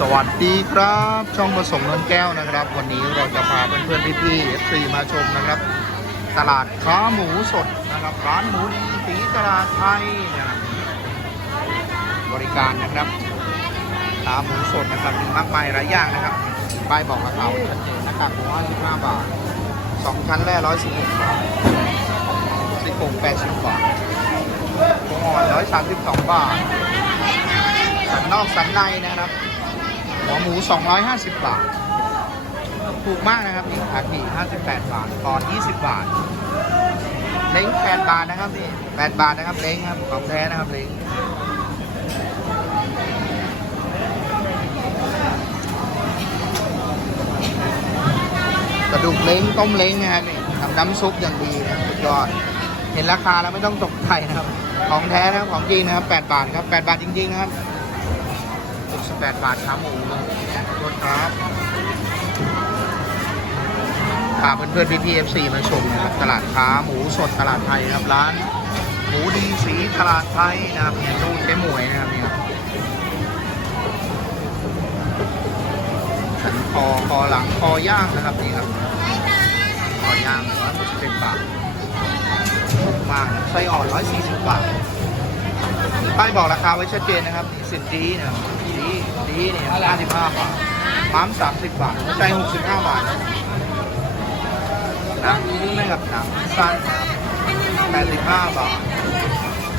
สวัสดีครับ ช่องผสมนนแก้วนะครับ วันนี้เราจะพาเพื่อนๆพี่ๆ FC มาชมนะครับ ตลาดค้าหมูสดนะครับร้านหมูดีสีตลาดไทยนะบริการนะครับขาหมูสดนะครับมีมากมายหลายอย่างนะครับป้ายบอกราคาชัดเจนนะครับหมู55 บาทสองชั้นแรก116 บาทซี่โครง80 บาทหัวอ่อน132 บาทสันนอกสันในนะครับ หัวหมู 250 บาท ถูกมากนะครับนี่ขาผี58 บาทตอน20 บาท เล้ง8บาทนะครับนี่8บาทนะครับเล้งครับของแท้นะครับเล้งกระดูกเล้งต้มเล้งนะครับนี่ทำน้ำซุปอย่างดีนะสุดยอด เห็นราคาแล้วไม่ต้องตกใจนะครับ ของแท้นะครับของจริงนะครับ 8 บาทครับ 8 บาทจริงๆนะครับ 68บาทขาหมูนะครับพากเพื่อนๆพี่ๆ FC มาชมนะครับตลาดค้าหมูสดตลาดไทยครับร้าน หมูดีสีตลาดไทยนะครับเนี่ยตู้เจ๊หมวยนะครับเนี่ยสันคอคอหลังคอย่างนะครับนี่ครับคอย่างร้อยหกสิบเจ็ดบาทถูกมากไส้อ่อนร้อยสี่สิบบาทป้ายบอกราคาไว้ชัดเจนนะครับสินดีนะครับ ดีเนี่ยห้าสิบห้าบาทม้ามสามสิบบาทหัวใจหกสิบห้าบาทนังนะครับหนังสั้นแปดสิบห้าบาท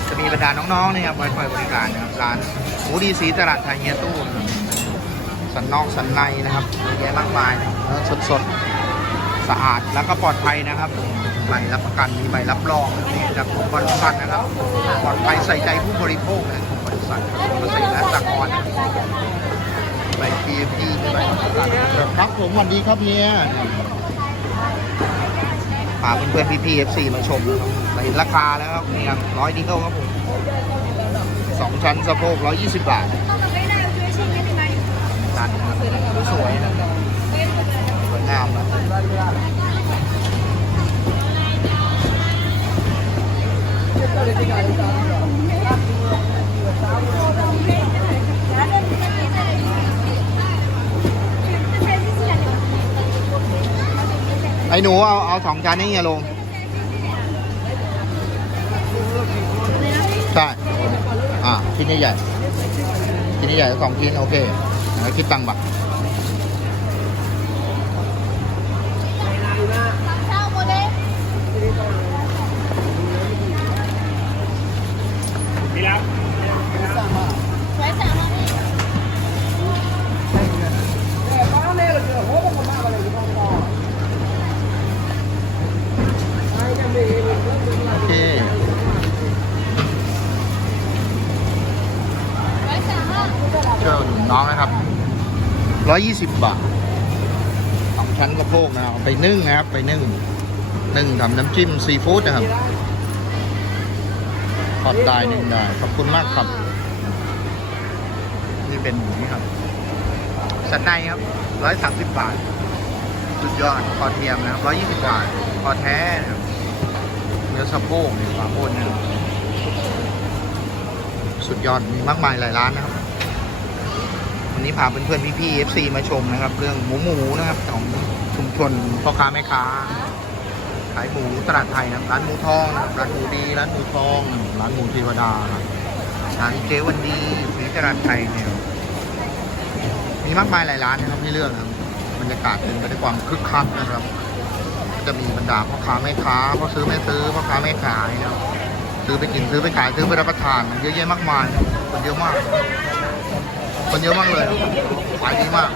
จะมีบรรดาน้องๆนะครับไว้คอยบริการนะครับร้านหมูดีสีตลาดไทยเฮียตู้สันนอกสันในนะครับเยอะแยะมากมายแล้วสดๆสะอาดแล้วก็ปลอดภัยนะครับใบรับประกันมีใบรับรองนี่จากบริษัทนะครับปลอดภัยใส่ใจผู้บริโภคนะ สั่งและสหกรณ์ใบ PFP ใบรับประกันครับผมวันดีครับเฮียฝากเพื่อนๆพี่ๆ FC มาชมนะครับเห็นราคาแล้วครับเนี่ยร้อยดีเข้าครับผมสองชั้นสะโพกร้อยยี่สิบบาทชั้นนะครับสวยๆนะสวยงามนะ ไอ้หนูเอาเอาสองจานนี้เฮียลงใช่อ่าชิ้นใหญ่ๆชิ้นใหญ่ๆสองชิ้นโอเคแล้วคิดตังค์บัก 120 บาทสองชั้นกระโพกนะครับไปนึ่งนะครับ ไปนึ่งนึ่งทำน้ำจิ้มซีฟู้ดนะครับทอดได้นึ่งได้ ขอบคุณมากครับ นี่เป็นหมูครับ สันในครับร้อยสามสิบบาท สุดยอดคอเทียมนะครับร้อยยี่สิบบาทคอแท้เนื้อสะโพกเนี่ยปลาโพนเนี่ยสุดยอดมีมากมายหลายร้านนะครับ นนี้พาเพื่อนๆพี่ๆ FC มาชมนะครับ เรื่องหมูหมูนะครับของชุมชนพ่อค้าแม่ค้าขายหมูตลาดไทยนะร้านหมูทองนะร้านหมูดีร้านหมูทองร้านหมูเทวดาร้านเจวันดีสีตลาดไทยเนี่ยมีมากมายหลายร้านนะครับที่เลือกนะบรรยากาศเป็นไปด้วยความคึกคักนะครับ จะมีบรรดาพ่อค้าแม่ค้าพ่อซื้อแม่ซื้อพ่อค้าแม่ขายนะซื้อไปกินซื้อไปขายซื้อไปรับประทาน เยอะแยะมากมายคนเยอะมาก คนเยอะมากเลยขายดีมาก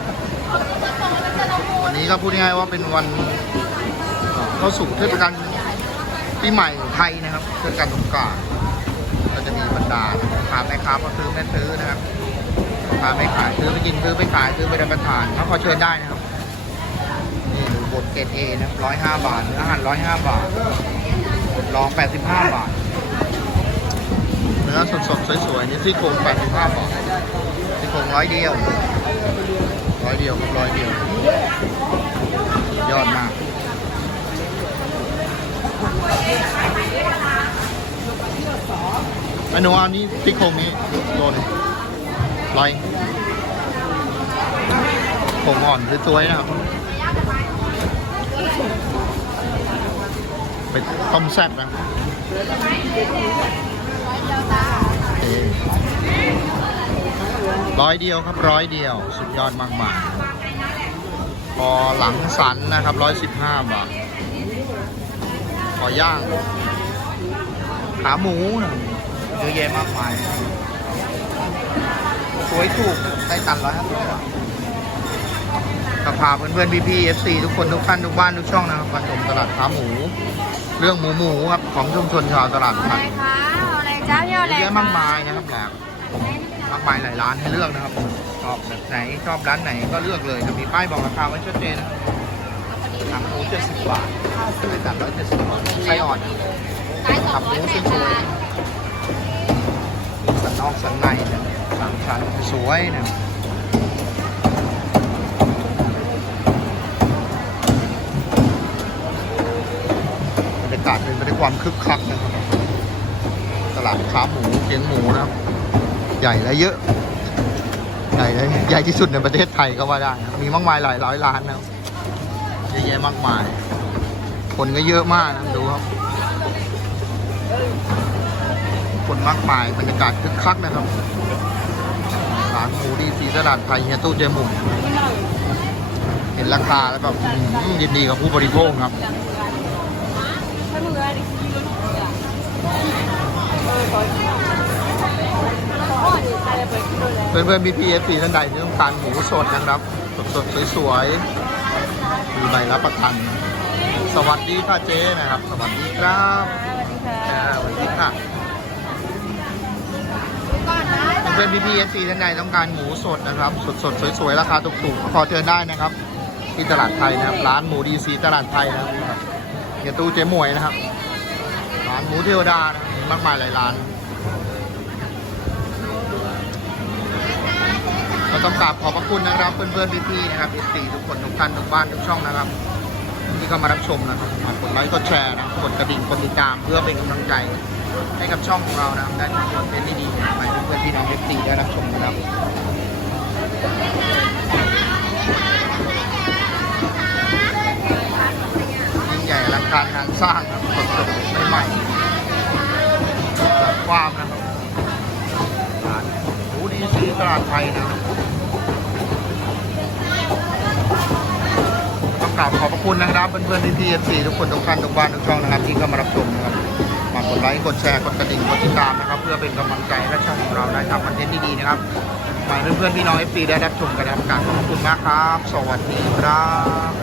วันนี้ก็พูดง่ายๆว่าเป็นวันเข้าสู่เทศกาลปีใหม่ไทยนะครับเทศกาลสงกรานต์ก็จะมีบรรดาพ่อค้าแม่ค้าพ่อซื้อแม่ซื้อนะครับพ่อค้าแม่ขายซื้อไปกินซื้อไปขายซื้อไปรับประทานก็ขอเชิญได้นะครับนี่ดูบดเกรดเอนะครับร้อยห้าบาทเนื้อาหารร้อยห้าบาทบดลองแปดสิบห้าบาทเนื้อสดๆสวยๆนี่ซี่โครงแปดสิบห้าบาท ร้อยเดียวร้อยเดียวครับร้อยเดียว ยอดมากไอ้หนูอานี่ซี่โครงนี้โลนึงร้อยงอ่อนสวยๆนะครับเป็นต้มแซ่บนะ ร้อยเดียวครับร้อยเดียว สุดยอดมากมากๆพอหลังสันนะครับร้อยสิบห้าบาทพอย่างขาหมูนะเยอะแยะมากมายสวยถูกได้ตันร้อยห้าสิบบาทก็พาเพื่อนๆพี่ๆ FC ทุกคนทุกท่านทุกบ้านทุกช่องนะครับมาชมตลาดขาหมู เรื่องหมูหมูครับของชุมชนชาวตลาดอะไทไรยคะเอาอะไรจ้าเที่ยวเยอะไรอะแยะมากมายนะครับหลาก มากมายหลายร้านให้เลือกนะครับชอบแบบไหนชอบร้านไหนก็เลือกเลยจะมีป้ายบอกราคาไว้ชัดเจนนะครับขาหมูเจ็ดสิบบาทซื้อตัดร้อยเจ็ดสิบบาทไส้อ่อนขายสองร้อยแปดบาทสันนอกสันในเนี่ยสามชั้นสวยเนี่ยบรรยากาศเป็นไปด้วยความคึกคักนะครับตลาดค้าหมูเกียงหมูนะครับ ใหญ่และเยอะ ใหญ่และใหญ่ที่สุดในประเทศไทยก็ว่าได้นะครับมีมากมายหลายร้อยร้านนะครับเยอะแยะมากมาย คนก็เยอะมากนะดูครับ คนมากมายบรรยากาศคึกคักนะครับร้านหมูดีซีตลาดไทยเฮียตู้เจมุมเห็นราคาแล้วแบบยินดีกับผู้บริโภคครับเพื่อนเพื่อนๆพี่พีเอฟซีท่านใดที่ต้องการหมูสดนะครับ สดๆสวยๆมีใบรับประกัน สวัสดีค่ะเจ๊นะครับ สวัสดีครับอ่าสวัสดีค่ะเพื่อนพี่พีเอฟซีท่านใดต้องการหมูสดนะครับ สดๆสวยๆราคาถูกๆขอเชิญได้นะครับ ที่ตลาดไทยนะครับ ร้านหมูดีซีตลาดไทยนะครับเฮียตู้เจ๊หมวยนะครับ ร้านหมูเทวดานะครับมีมากมายหลายร้าน ต้องกราบขอบพระคุณนะครับ เพื่อนๆพี่ๆนะครับเอฟซีทุกคนทุกท่านทุกบ้านทุกช่องนะครับ ที่เข้ามารับชมนะครับฝากกดไลค์กดแชร์นะกดกระดิ่งกดติดตามเพื่อเป็นกำลังใจ ให้กับช่องของเรานะครับได้ทำคอนเทนต์ดีๆใหม่เพื่อนๆพี่น้องเอสีได้รับชมนะครับยิ่งใหญ่อลังการงานสร้างครับสดๆใหม่ๆจากฟามนะครับดูดีซีตลาดไทยนะครับ กราบขอบพระคุณนะครับเพื่อนๆที่ทีเอฟซีทุกคนทุกท่านทุกบ้านทุกช่องนะครับที่เข้ามารับชมนะครับฝากกดไลค์กดแชร์กดกระดิ่งกดติดตามนะครับเพื่อเป็นกำลังใจให้ช่องของเราได้ทำคอนเทนต์ดีๆนะครับหมายเพื่อนๆพี่น้องเอฟซีได้รับชมกันนะครับกราบขอบพระคุณมากครับ สวัสดีครับ